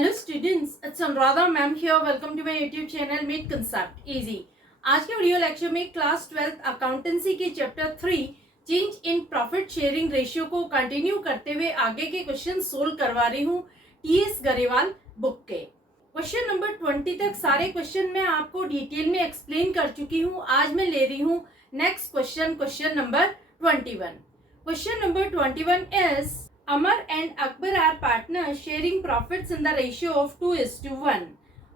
Hello students, it's Anuradha ma'am here. Welcome to my YouTube channel made concept easy. आज के video lecture में class 12 accountancy के chapter 3 change in profit sharing ratio को continue करते हुए आगे के क्वेश्चन सोल्व करवा रही हूँ टीएस गरेवाल बुक के। क्वेश्चन नंबर 20 तक सारे क्वेश्चन मैं आपको डिटेल में एक्सप्लेन कर चुकी हूँ। आज मैं ले रही हूँ next question number 21। Question number 21 is Amar and Akbar are partners sharing profits in the ratio of 2:1.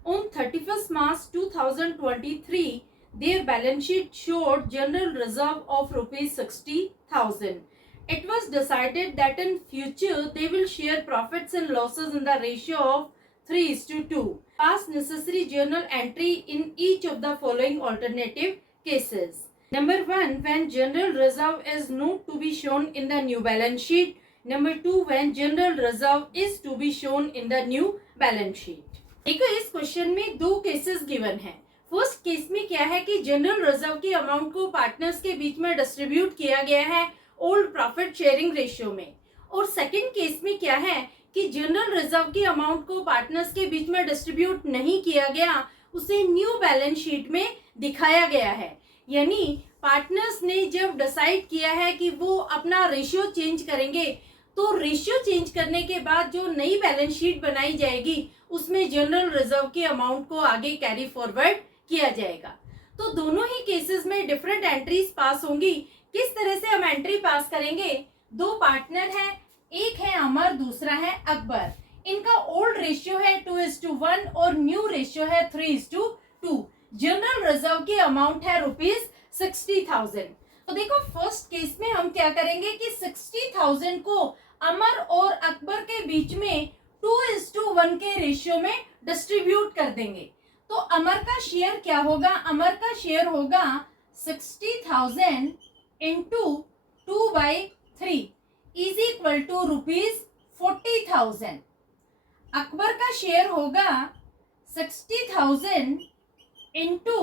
On 31st March 2023, their balance sheet showed general reserve of rupees 60,000. It was decided that in future they will share profits and losses in the ratio of 3:2. Pass necessary journal entry in each of the following alternative cases. Number 1, when general reserve is not to be shown in the new balance sheet. Number 2, when general reserve is to be shown in the new balance sheet. देखो इस question में दो cases given हैं। First case में क्या है कि general reserve की अमाउंट को पार्टनर्स के बीच में डिस्ट्रीब्यूट किया गया है ओल्ड प्रॉफिट शेयरिंग रेशियो में, और सेकंड केस में क्या है कि जनरल रिजर्व की अमाउंट को पार्टनर्स के बीच में डिस्ट्रीब्यूट नहीं किया गया, उसे न्यू बैलेंस शीट में दिखाया गया है। यानी पार्टनर्स ने जब डिसाइड किया है कि वो अपना रेशियो चेंज करेंगे, तो रेशियो चेंज करने के बाद जो नई बैलेंस शीट बनाई जाएगी उसमें जनरल रिजर्व के अमाउंट को आगे कैरी फॉरवर्ड किया जाएगा। तो दोनों ही केसेस में डिफरेंट एंट्रीज पास होंगी। किस तरह से हम एंट्री पास करेंगे? दो पार्टनर हैं, एक है अमर, दूसरा है अकबर। इनका ओल्ड रेशियो है 2:1 और न्यू रेशियो है 3:2। जनरल रिजर्व की अमाउंट है रुपीज 60,000। तो देखो फर्स्ट केस में हम क्या करेंगे कि 60,000 को अमर और अकबर के बीच में 2:1 के रेशियो में डिस्ट्रीब्यूट कर देंगे। तो अमर का शेयर क्या होगा? अमर का शेयर होगा 60,000 into 2/3 is equal to rupees 40,000। Akbar का शेयर होगा 60,000 into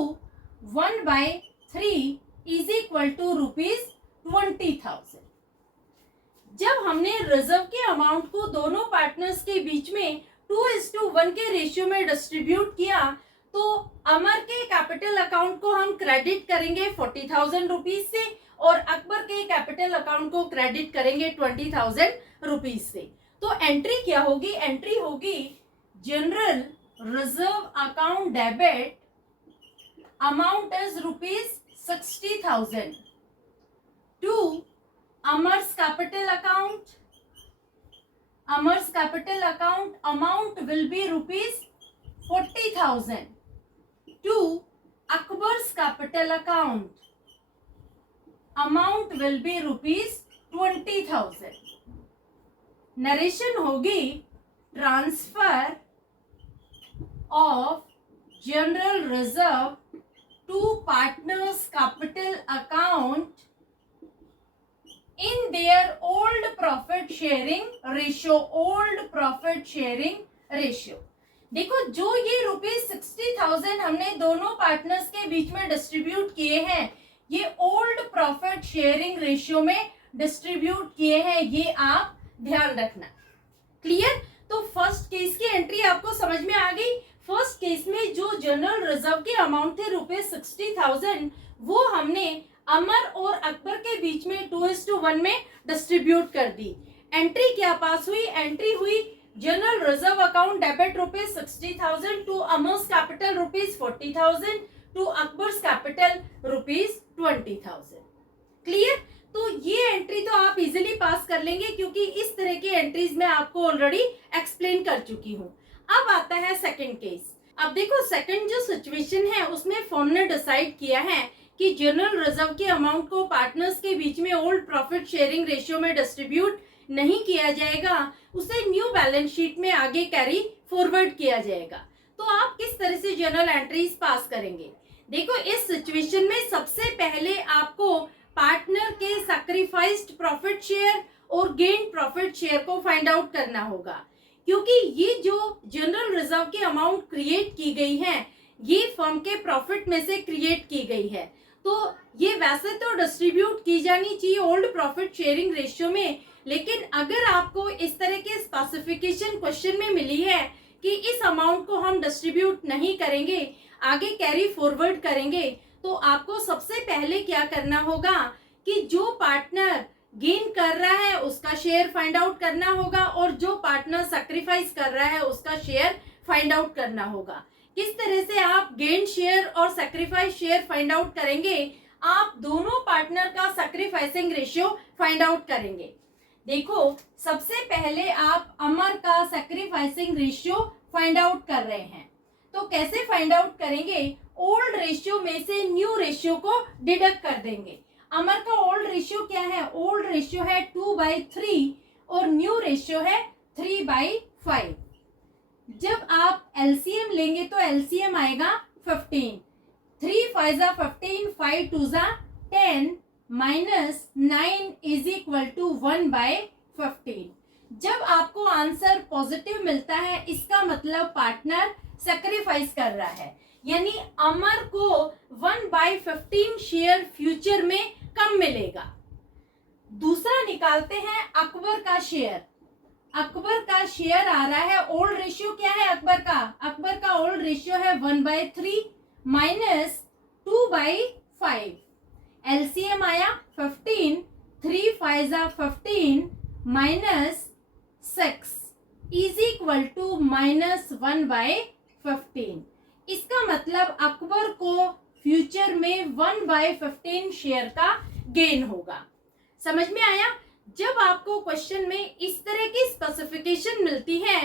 1/3 is equal to rupees 20,000। जब हमने रिजर्व के अमाउंट को दोनों पार्टनर्स के बीच में 2:1 के रेशियो में डिस्ट्रीब्यूट किया, तो अमर के कैपिटल अकाउंट को हम क्रेडिट करेंगे 40,000 रुपीज से और अकबर के कैपिटल अकाउंट को क्रेडिट करेंगे 20,000 रुपीज से। तो एंट्री क्या होगी? एंट्री होगी general reserve account debit amount is rupees 60,000 to Amar's capital account. Amar's capital account amount will be rupees 40,000 to Akbar's capital account amount will be rupees 20,000. Narration होगी transfer of general reserve to partners capital account in their old profit sharing ratio। देखो जो ये rupees 60,000 हमने दोनों partners के बीच में distribute किए हैं, ये ओल्ड प्रॉफिट शेयरिंग रेशियो में डिस्ट्रीब्यूट किए हैं, ये आप ध्यान रखना। क्लियर? तो फर्स्ट केस की एंट्री आपको समझ में आ गई। फर्स्ट केस में जो जनरल रिजर्व के अमाउंट थे रुपीज 60,000, वो हमने अमर और अकबर के बीच में 2:1 में डिस्ट्रीब्यूट कर दी। एंट्री क्या पास हुई? एंट्री हुई general reserve account debit rupees 60,000 to Amar's capital rupees 40,000 to Akbar's capital rupees 20,000। Clear? तो ये एंट्री तो आप इजीली पास कर लेंगे क्योंकि इस तरह की एंट्रीज मैं आपको ऑलरेडी एक्सप्लेन कर चुकी हूँ। अब आता है सेकंड केस। अब देखो सेकंड जो सिचुएशन है उसमें फर्म ने डिसाइड किया है कि जनरल रिजर्व के अमाउंट को पार्टनर्स के बीच में ओल्ड प्रॉफिट शेयरिंग रेशियो में डिस्ट्रीब्यूट नहीं किया जाएगा, उसे न्यू बैलेंस शीट में आगे कैरी फॉरवर्ड किया जाएगा। तो आप किस तरह से जनरल एंट्रीज पास करेंगे? देखो इस सिचुएशन में सबसे पहले आपको पार्टनर के सैक्रिफाइस्ड प्रॉफिट शेयर और गेन प्रॉफिट शेयर को फाइंड आउट करना होगा, क्योंकि ये जो जनरल रिजर्व की अमाउंट क्रिएट की गई है ये फर्म के प्रॉफिट में से क्रिएट की गई है, तो ये वैसे तो डिस्ट्रीब्यूट की जानी चाहिए ओल्ड प्रॉफिट शेयरिंग रेशियो में, लेकिन अगर आपको इस तरह के स्पेसिफिकेशन क्वेश्चन में मिली है कि इस अमाउंट को हम डिस्ट्रीब्यूट नहीं करेंगे, आगे कैरी फॉरवर्ड करेंगे, तो आपको सबसे पहले क्या करना होगा कि जो पार्टनर गेन कर रहा है उसका शेयर फाइंड आउट करना होगा और जो पार्टनर सैक्रिफाइस कर रहा है उसका शेयर फाइंड आउट करना होगा। किस तरह से आप गेन शेयर और सैक्रिफाइस शेयर फाइंड आउट करेंगे? आप दोनों पार्टनर का सैक्रिफाइसिंग रेशियो फाइंड आउट करेंगे। देखो, सबसे पहले आप अमर का सैक्रिफाइसिंग रेशियो फाइंड आउट कर रहे हैं, तो कैसे फाइंड आउट करेंगे? ओल्ड रेशियो में से न्यू रेशियो को डिडक्ट कर देंगे। अमर का ओल्ड रेशियो क्या है? ओल्ड रेशियो है 2/3 और न्यू रेशियो है 3/5। जब आप एलसीएम लेंगे तो एलसीएम आएगा 15। 3 5 15, 5 2 10 माइनस 9 इज इक्वल टू 1/15। जब आपको आंसर पॉजिटिव मिलता है इसका मतलब पार्टनर सैक्रिफाइस कर रहा है, यानी अमर को 1/15 शेयर फ्यूचर में कम मिलेगा। दूसरा निकालते हैं अकबर का शेयर। अकबर का शेयर आ रहा है, ओल्ड रेशियो क्या है अकबर का? अकबर का ओल्ड रेशियो है 1/3 माइनस 2/5। एलसीएम आया 15, 3 5 15 minus 6 is equal to minus 1/15। इसका मतलब अकबर को फ्यूचर में 1/15 शेयर का गेन होगा। समझ में आया? जब आपको क्वेश्चन में इस तरह की स्पेसिफिकेशन मिलती है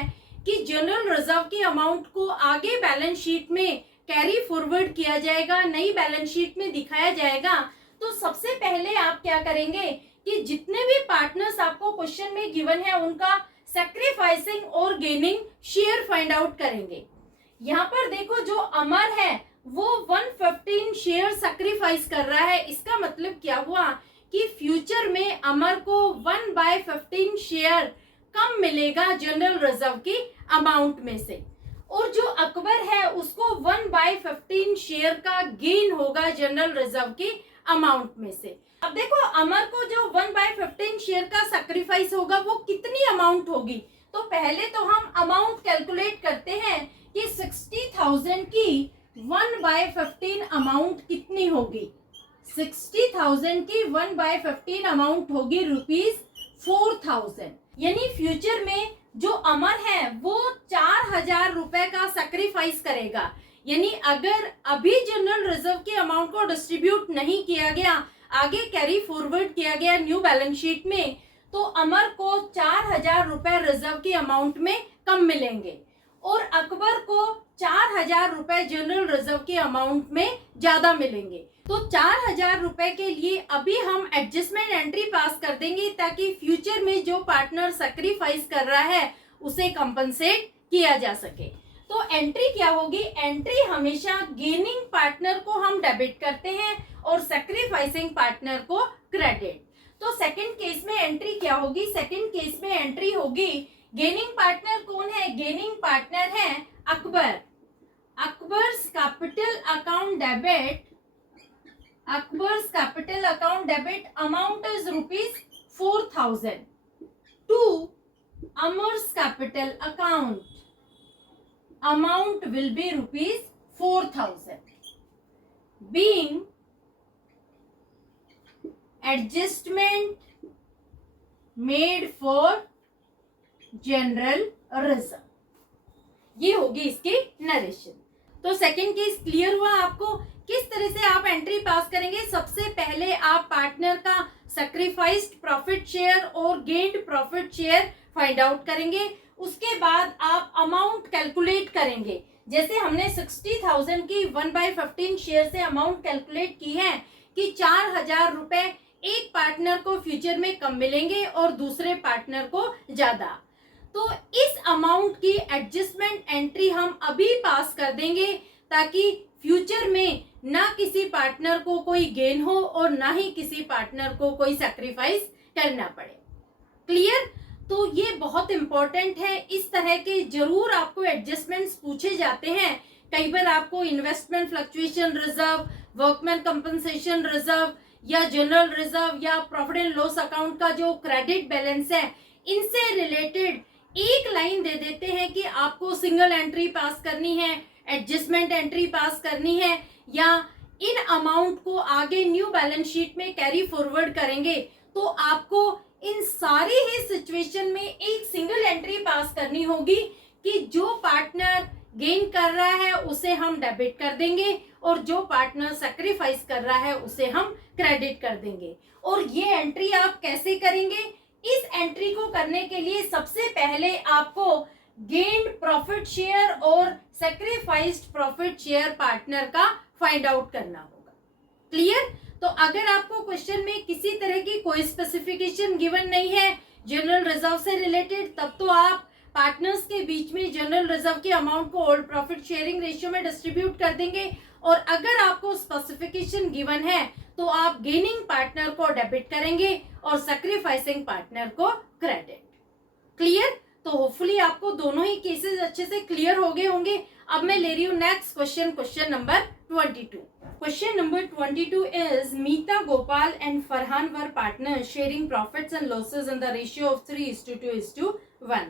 कि जनरल रिजर्व की अमाउंट को आगे बैलेंस शीट में कैरी फॉरवर्ड किया जाएगा, नई बैलेंस शीट में दिखाया जाएगा, तो सबसे पहले आप क्या करेंगे कि जितने भी पार्टनर्स आपको क्वेश्चन में गिवन है उनका सैक्रिफाइसिंग और गेनिंग शेयर फाइंड आउट करेंगे। यहाँ पर देखो, जो अमर है वो 115 शेयर सैक्रिफाइस कर रहा है। इसका मतलब क्या हुआ कि फ्यूचर में अमर को 1/15 शेयर कम मिलेगा जनरल रिजर्व की अमाउंट में से, और जो अकबर है उसको 1/15 शेयर का गेन होगा जनरल रिजर्व की अमाउंट में से। अब देखो, अमर को जो 1/15 शेयर का सैक्रिफाइस होगा वो कितनी अमाउंट होगी? तो पहले तो हम अमाउंट कैलकुलेट करते हैं कि 60,000 की 1/15 अमाउंट कितनी होगी। 60,000 की 1/15 अमाउंट होगी ₹4,000। यानी फ्यूचर में जो अमर है वो 4,000 रुपए का सैक्रिफाइस करेगा। यानी अगर अभी जनरल रिजर्व की अमाउंट को डिस्ट्रीब्यूट नहीं किया गया, आगे कैरी फॉरवर्ड किया गया न्यू बैलेंस शीट में, तो अमर को 4,000 रुपए रिजर्व की अमाउंट में कम मिलेंगे और अकबर को 4,000 रुपए जनरल रिजर्व की अमाउंट में ज्यादा मिलेंगे। तो 4,000 रुपए के लिए अभी हम एडजस्टमेंट एंट्री पास कर देंगे ताकि फ्यूचर में जो पार्टनर सैक्रिफाइस कर रहा है उसे कंपनसेट किया जा सके। तो एंट्री क्या होगी? एंट्री हमेशा गेनिंग पार्टनर को हम डेबिट करते हैं और सैक्रिफाइसिंग पार्टनर को क्रेडिट। तो सेकंड केस में एंट्री क्या होगी? सेकंड केस में एंट्री होगी, गेनिंग पार्टनर कौन है? गेनिंग पार्टनर है Akbar. Akbar's capital account debit, Akbar's capital account debit amount is ₹4,000 to Amar's capital account, amount will be ₹4,000 being adjustment made for general reserve। ये होगी इसकी नरेशन। तो सेकंड केस क्लियर हुआ आपको? किस तरह से आप एंट्री पास करेंगे? सबसे पहले आप पार्टनर का सैक्रिफाइस्ड प्रॉफिट शेयर और gained profit share find out करेंगे। उसके बाद आप अमाउंट कैलकुलेट करेंगे। जैसे हमने 60,000 की 1/15 शेयर से अमाउंट कैलकुलेट की है कि 4,000 रुपए एक पार्टनर को फ्यूचर में कम मिलेंगे और दूसरे पार्टनर को ज्यादा। तो इस अमाउंट की एडजस्टमेंट एंट्री हम अभी पास कर देंगे ताकि फ्यूचर में ना किसी पार्टनर को कोई गेन हो और ना ही किसी पार्टनर को कोई सैक्रिफाइस करना पड़े। क्लियर? तो ये बहुत इंपॉर्टेंट है। इस तरह के जरूर आपको एडजस्टमेंट्स पूछे जाते हैं। कई बार आपको investment fluctuation reserve, workman compensation reserve या जनरल रिजर्व या प्रॉफिट एंड लॉस अकाउंट का जो क्रेडिट बैलेंस है, इनसे रिलेटेड एक लाइन दे देते हैं कि आपको सिंगल एंट्री पास करनी है, एडजस्टमेंट एंट्री पास करनी है, या इन अमाउंट को आगे न्यू बैलेंस शीट में कैरी फॉरवर्ड करेंगे, तो आपको इन सारी ही सिचुएशन में एक सिंगल एंट्री पास करनी होगी कि जो पार्टनर गेन कर रहा है उसे हम डेबिट कर देंगे और जो पार्टनर सैक्रिफाइस कर रहा है उसे हम क्रेडिट कर देंगे। और ये एंट्री आप कैसे करेंगे? इस एंट्री को करने के लिए सबसे पहले आपको गेन्ड प्रॉफिट शेयर और सैक्रिफाइस्ड प्रॉफिट शेयर पार्टनर का फाइंड आउट करना होगा। क्लियर? तो अगर आपको क्वेश्चन में किसी तरह की कोई स्पेसिफिकेशन गिवन नहीं है जनरल रिजर्व से रिलेटेड, तब तो आप पार्टनर्स के बीच में जनरल रिजर्व के अमाउंट को ओल्ड प्रॉफिट शेयरिंग रेशियो में डिस्ट्रीब्यूट कर देंगे। और अगर आपको स्पेसिफिकेशन गिवन है तो आप गेनिंग पार्टनर को डेबिट करेंगे और सैक्रिफाइसिंग पार्टनर को क्रेडिट। क्लियर? तो होपफुली आपको दोनों ही केसेस अच्छे से क्लियर हो गए होंगे। अब मैं ले रही हूँ next question, question number 22। Question number 22 is Meeta, Gopal and Farhan were partners sharing profits and losses in the ratio of 3:2:1.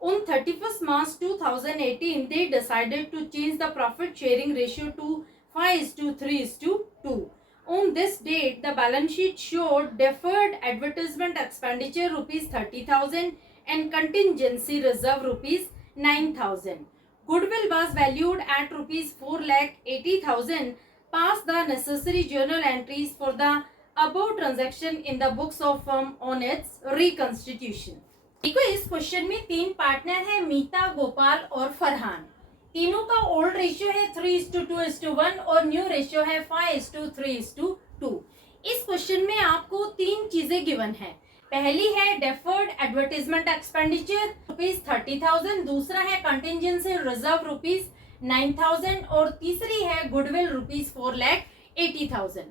On 31st March 2018, they decided to change the profit sharing ratio to 5:3:2. On this date, the balance sheet showed deferred advertisement expenditure rupees 30,000 and contingency reserve rupees 9,000. Goodwill was valued at rupees 4,80,000. Pass the necessary journal entries for the above transaction in the books of firm on its reconstitution. देखो इस question में तीन partner हैं, मीता, गोपाल और फरहान। तीनों का old ratio है 3:2:1 और न्यू रेशियो है 5:3:2। इस क्वेश्चन में आपको तीन चीजें गिवन है। पहली है डेफर्ड एडवर्टाइजमेंट एक्सपेंडिचर रुपीज 30,000, दूसरा है कंटिजेंसी रिजर्व रुपीज 9,000 और तीसरी है गुडविल रुपीज 4,80,000।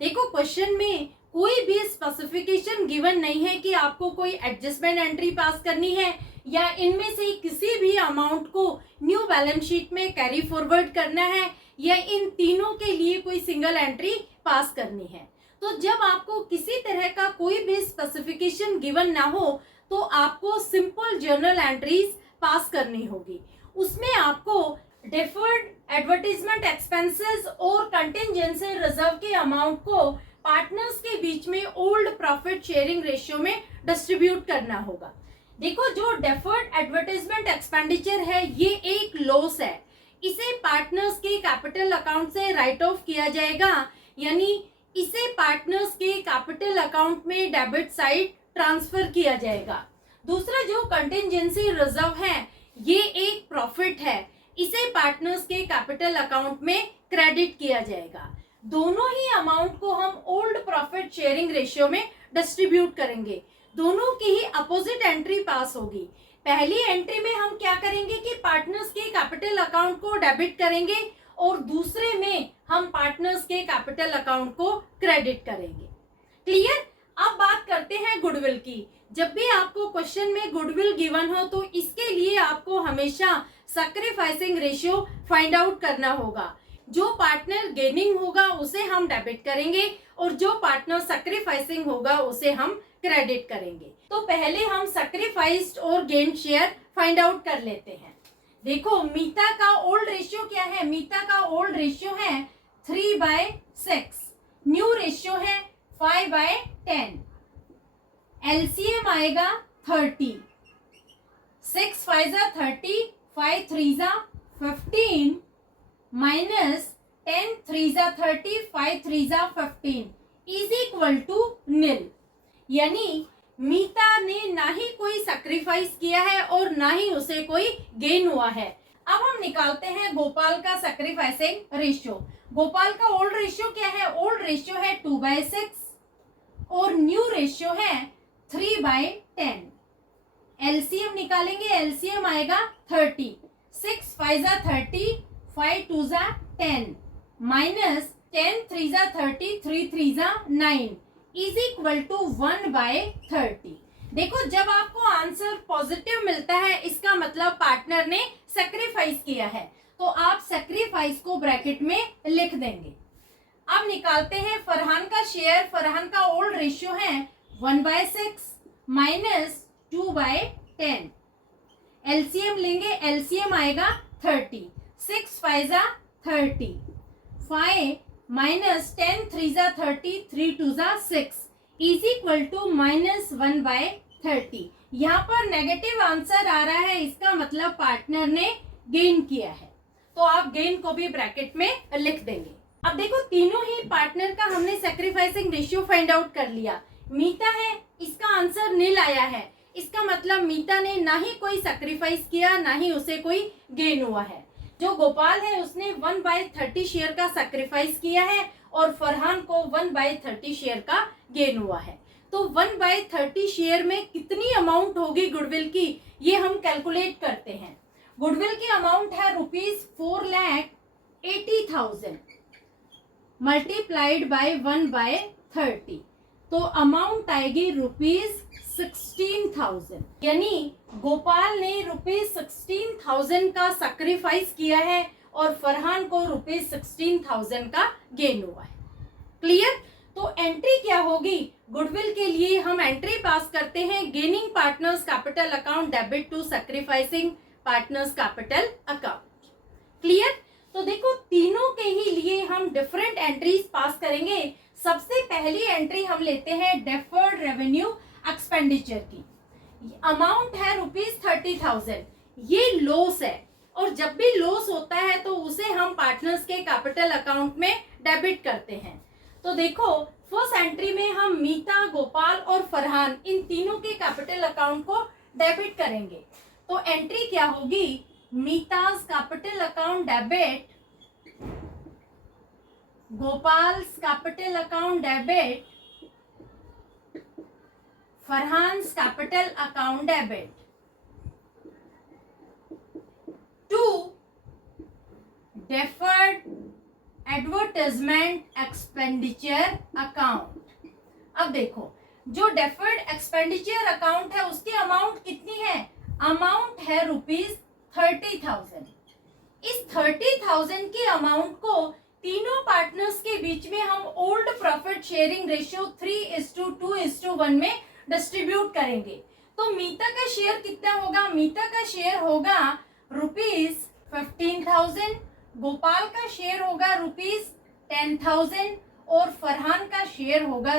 देखो क्वेश्चन में कोई भी स्पेसिफिकेशन गिवन नहीं है कि आपको कोई एडजस्टमेंट एंट्री पास करनी है या इनमें से किसी भी अमाउंट को न्यू बैलेंस शीट में कैरी फॉरवर्ड करना है या इन तीनों के लिए कोई सिंगल एंट्री पास करनी है। तो जब आपको किसी तरह का कोई भी स्पेसिफिकेशन गिवन ना हो तो आपको सिंपल जर्नल एंट्रीज पास करनी होगी। उसमें आपको डेफर्ड एडवर्टाइजमेंट एक्सपेंसेस और कंटिजेंसी रिजर्व के अमाउंट को पार्टनर्स के बीच में ओल्ड प्रॉफिट शेयरिंग रेशियो में डिस्ट्रीब्यूट करना होगा। देखो जो डेफर्ड एडवर्टाइजमेंट एक्सपेंडिचर है ये एक लॉस है, इसे पार्टनर्स के कैपिटल अकाउंट से राइट ऑफ किया जाएगा, यानी इसे पार्टनर्स के कैपिटल अकाउंट में डेबिट साइड ट्रांसफर किया जाएगा। दूसरा जो कंटिजेंसी रिजर्व है ये एक प्रॉफिट है, इसे पार्टनर्स के कैपिटल अकाउंट में क्रेडिट किया जाएगा। दोनों ही अमाउंट को हम ओल्ड प्रॉफिट शेयरिंग रेशियो में डिस्ट्रीब्यूट करेंगे। दोनों की ही अपोजिट एंट्री पास होगी। पहली एंट्री में हम क्या करेंगे कि पार्टनर्स के कैपिटल अकाउंट को डेबिट करेंगे और दूसरे में हम पार्टनर्स के कैपिटल अकाउंट को क्रेडिट करेंगे। क्लियर? अब बात करते हैं गुडविल की। जब भी आपको क्वेश्चन में गुडविल गिवन हो तो इसके लिए आपको हमेशा सैक्रिफाइसिंग रेशियो फाइंड आउट करना होगा। जो पार्टनर गेनिंग होगा उसे हम डेबिट करेंगे और जो पार्टनर सैक्रिफाइसिंग होगा उसे हम क्रेडिट करेंगे। तो पहले हम सैक्रिफाइस्ड और गेन शेयर फाइंड आउट कर लेते हैं। देखो मीता का ओल्ड रेशियो क्या है? मीता का ओल्ड रेशियो है 3/6, न्यू रेशियो है 5/10, एलसीएम आएगा 30, 6 5 30, 5 3 15 माइनस 10 3 30, 5 3 15 इज इक्वल टू निल। यानी मीता ने ना ही कोई सैक्रिफाइस किया है और ना ही उसे कोई गेन हुआ है। अब हम निकालते हैं गोपाल का सैक्रिफाइसिंग रेशियो। गोपाल का ओल्ड रेशियो क्या है? ओल्ड रेशियो है 2/6 और न्यू रेशियो है 3/10। एलसीएम निकालेंगे, एलसीएम आएगा 30, 6 5 30, 5 2 10 माइनस 10 3 30, 3 3 9 इज इक्वल टू 1/30। देखो जब आपको आंसर पॉजिटिव मिलता है इसका मतलब पार्टनर ने सैक्रिफाइस किया है, तो आप सैक्रिफाइस को ब्रैकेट में लिख देंगे। अब निकालते हैं फरहान का शेयर। फरहान का ओल्ड रेशियो है 1/6 माइनस 2/10, एलसीएम लेंगे, एलसीएम आएगा 30, 6 5 जा 30, 5 माइनस 10 3 जा 30, 3 2 जा 6 इज इक्वल टू -1/30। यहाँ पर नेगेटिव आंसर आ रहा है, इसका मतलब पार्टनर ने गेन किया है, तो आप गेन को भी ब्रैकेट में लिख देंगे। अब देखो तीनों ही पार्टनर का हमने सैक्रिफाइसिंग रेशियो फाइंड आउट कर लिया। मीता है, इसका आंसर नील आया है, इसका मतलब मीता ने ना ही कोई सैक्रिफाइस किया ना ही उसे कोई गेन हुआ है। जो गोपाल है उसने 1/30 शेयर का सैक्रिफाइस किया है और फरहान को 1/30 शेयर का गेन हुआ है। तो 1/30 शेयर में कितनी अमाउंट होगी गुडविल की, ये हम कैलकुलेट करते हैं। गुडविल की अमाउंट है ₹4,80,000 मल्टीप्लाइड बाय 1/30, तो अमाउंट आएगी ₹16,000। यानी गोपाल ने ₹16,000 का सैक्रिफाइस किया है और फरहान को ₹16,000 का गेन हुआ है। क्लियर? तो एंट्री क्या होगी गुडविल के लिए, हम एंट्री पास करते हैं gaining partners capital account debit to sacrificing partners capital account. Clear? तो देखो तीनों के ही लिए हम डिफरेंट एंट्रीज पास करेंगे। सबसे पहली एंट्री हम लेते हैं डेफर्ड रेवेन्यू एक्सपेंडिचर की। अमाउंट है ₹30,000, ये लॉस है और जब भी लॉस होता है तो उसे हम पार्टनर्स के कैपिटल अकाउंट में डेबिट करते हैं। तो देखो फर्स्ट एंट्री में हम मीता, गोपाल और फरहान इन तीनों के कैपिटल अकाउंट को डेबिट करेंगे। तो एंट्री क्या होगी, मीता's कैपिटल अकाउंट डेबिट, गोपाल's कैपिटल अकाउंट डेबिट, फरहान's capital account debit to deferred advertisement expenditure account. अब देखो जो डेफर्ड एक्सपेंडिचर अकाउंट है उसकी अमाउंट कितनी है, अमाउंट है ₹30,000। इस 30,000 की अमाउंट को तीनों पार्टनर्स के बीच में हम ओल्ड प्रॉफिट शेयरिंग रेशियो 3:2:1 में डिस्ट्रीब्यूट करेंगे। तो मीता का शेयर कितना होगा, मीता का शेयर होगा ₹15,000, गोपाल का शेयर होगा ₹10,000 और फरहान का शेयर होगा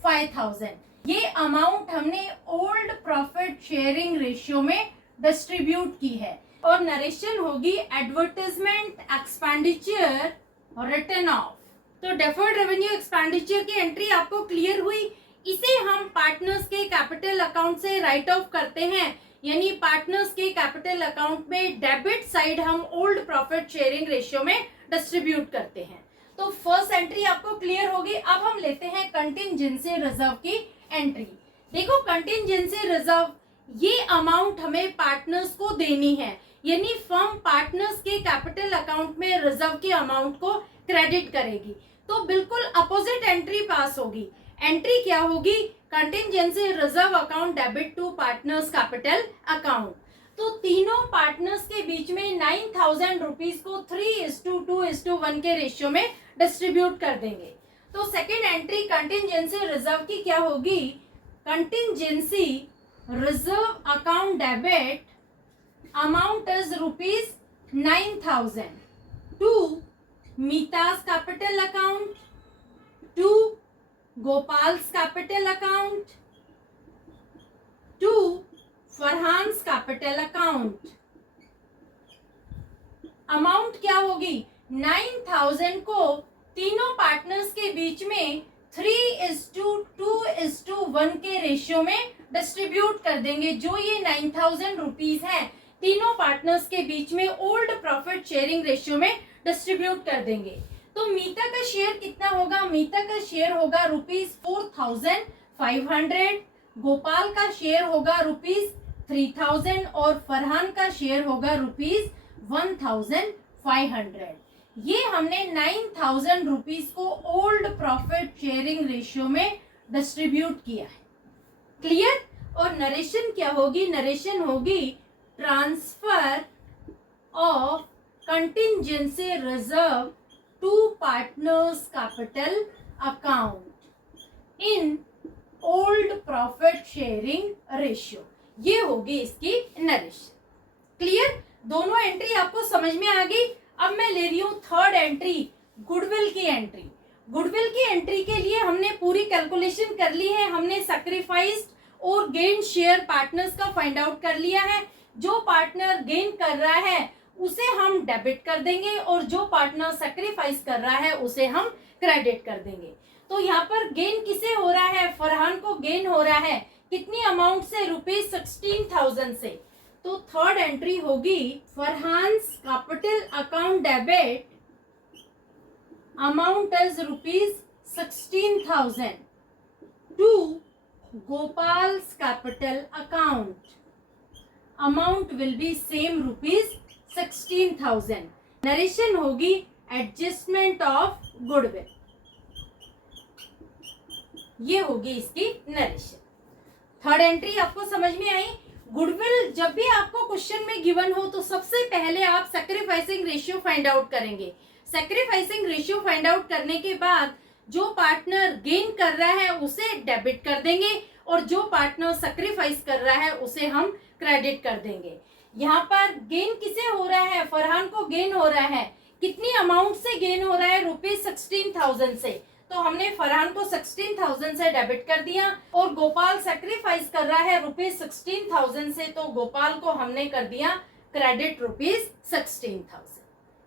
₹5,000। ये अमाउंट हमने ओल्ड प्रॉफिट शेयरिंग रेशियो में डिस्ट्रीब्यूट की है। और नरेशन होगी एडवर्टाइजमेंट एक्सपेंडिचर रिटर्न ऑफ। तो डेफर्ड रेवेन्यू एक्सपेंडिचर की एंट्री आपको क्लियर हुई। इसे हम पार्टनर्स के कैपिटल अकाउंट से राइट ऑफ करते हैं, यानी पार्टनर्स के कैपिटल अकाउंट में डेबिट साइड हम ओल्ड प्रॉफिट शेयरिंग रेशियो में डिस्ट्रीब्यूट करते हैं। तो फर्स्ट एंट्री आपको क्लियर होगी। अब हम लेते हैं कंटिंजेंसी रिजर्व की एंट्री। देखो कंटिंजेंसी रिजर्व, ये अमाउंट हमें पार्टनर्स को देनी है, यानी फर्म पार्टनर्स के कैपिटल अकाउंट में रिजर्व की अमाउंट को क्रेडिट करेगी। तो बिल्कुल अपोजिट एंट्री पास होगी। एंट्री क्या होगी, contingency reserve account debit to partners capital account. तो तीनों पार्टनर्स के बीच में 9,000 रुपीज को 3:2:1 के रेशियो में डिस्ट्रीब्यूट कर देंगे। तो सेकेंड एंट्री कंटिंजेंसी रिजर्व की क्या होगी, contingency reserve account debit amount is ₹9,000 to Mita's capital account, to Gopal's capital account, to Farhan's capital account। Amount क्या होगी, 9,000 को तीनों पार्टनर्स के बीच में 3:2:1 के रेशियो में डिस्ट्रीब्यूट कर देंगे। जो ये 9,000 रुपीज है तीनों पार्टनर्स के बीच में ओल्ड प्रॉफिट शेयरिंग रेशियो में डिस्ट्रीब्यूट कर देंगे। तो मीता का शेयर कितना होगा, मीता का शेयर होगा ₹4,500, गोपाल का शेयर होगा ₹3,000 और फरहान का शेयर होगा ₹1,500। ये हमने 9,000 रुपीज को ओल्ड प्रॉफिट शेयरिंग रेशियो में डिस्ट्रीब्यूट किया है। क्लियर? और नरेशन क्या होगी, नरेशन होगी transfer of contingency reserve to partners capital account in old profit sharing ratio. ये होगी इसकी नरेशन। क्लियर? दोनों एंट्री आपको समझ में आ गई। अब मैं ले रही हूं थर्ड एंट्री, गुडविल की एंट्री। गुडविल की एंट्री के लिए हमने पूरी कैलकुलेशन कर ली है। हमने सैक्रिफाइस्ड और गेन शेयर पार्टनर्स का फाइंड आउट कर लिया है। जो पार्टनर गेन कर रहा है उसे हम डेबिट कर देंगे और जो पार्टनर सैक्रिफाइस कर रहा है उसे हम क्रेडिट कर देंगे। तो यहाँ पर गेन किसे हो रहा है? फरहान को गेन हो रहा है कितनी अमाउंट से? ₹16,000 से। तो थर्ड एंट्री होगी Farhan's capital account debit amount is ₹16,000 to Gopal's capital account amount will be same ₹16,000। Narration होगी एडजस्टमेंट ऑफ गुडविल। ये होगी इसकी नरेशन। थर्ड एंट्री आपको समझ में आई। गुडविल जब भी आपको क्वेश्चन में गिवन हो तो सबसे पहले आप सैक्रिफाइसिंग रेशियो फाइंड आउट करेंगे। सैक्रिफाइसिंग रेशियो फाइंड आउट करने के बाद जो पार्टनर गेन कर रहा है उसे डेबिट कर देंगे और जो पार्टनर सैक्रिफाइस कर रहा है उसे हम क्रेडिट कर देंगे। यहाँ पर गेन किसे हो रहा है? फरहान को गेन हो रहा है कितनी अमाउंट से गेन हो रहा है? ₹16,000 से। तो हमने फरहान को 16,000 से डेबिट कर दिया और गोपाल सैक्रिफाइस कर रहा है ₹16,000 से, तो गोपाल को हमने कर दिया क्रेडिट ₹16,000।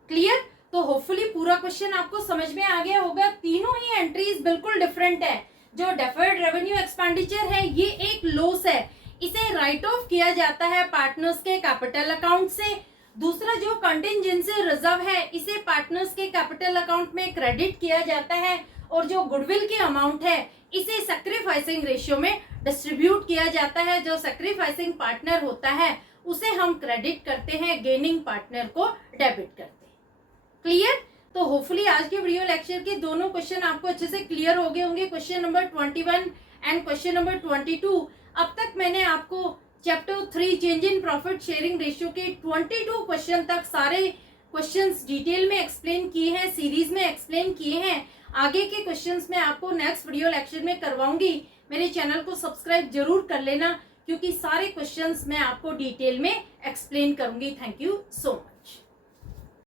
क्लियर? तो होपफुली पूरा क्वेश्चन आपको समझ में आ गया होगा। तीनों ही एंट्रीज बिल्कुल डिफरेंट है। जो डेफर्ड रेवेन्यू एक्सपेंडिचर है ये एक लॉस है, इसे राइट ऑफ किया जाता है पार्टनर्स के कैपिटल अकाउंट से। दूसरा जो कंटिंजेंसी रिजर्व है इसे पार्टनर्स के कैपिटल अकाउंट में क्रेडिट किया जाता है और जो गुडविल की अमाउंट है इसे सैक्रिफाइसिंग रेशियो में डिस्ट्रीब्यूट किया जाता है। जो सैक्रिफाइसिंग पार्टनर होता है उसे हम क्रेडिट करते हैं, गेनिंग पार्टनर को डेबिट करते हैं। क्लियर? तो होपफुली आज के वीडियो लेक्चर के दोनों क्वेश्चन आपको अच्छे से क्लियर हो गए होंगे। Question number 21 and question number 22। अब तक मैंने आपको chapter 3 change in profit sharing ratio के 22 क्वेश्चन तक सारे क्वेश्चंस डिटेल में एक्सप्लेन किए हैं, सीरीज में एक्सप्लेन किए हैं। आगे के क्वेश्चंस मैं आपको नेक्स्ट वीडियो लेक्चर में करवाऊंगी। मेरे चैनल को सब्सक्राइब जरूर कर लेना क्योंकि सारे क्वेश्चंस मैं आपको डिटेल में एक्सप्लेन करूंगी। Thank you so much.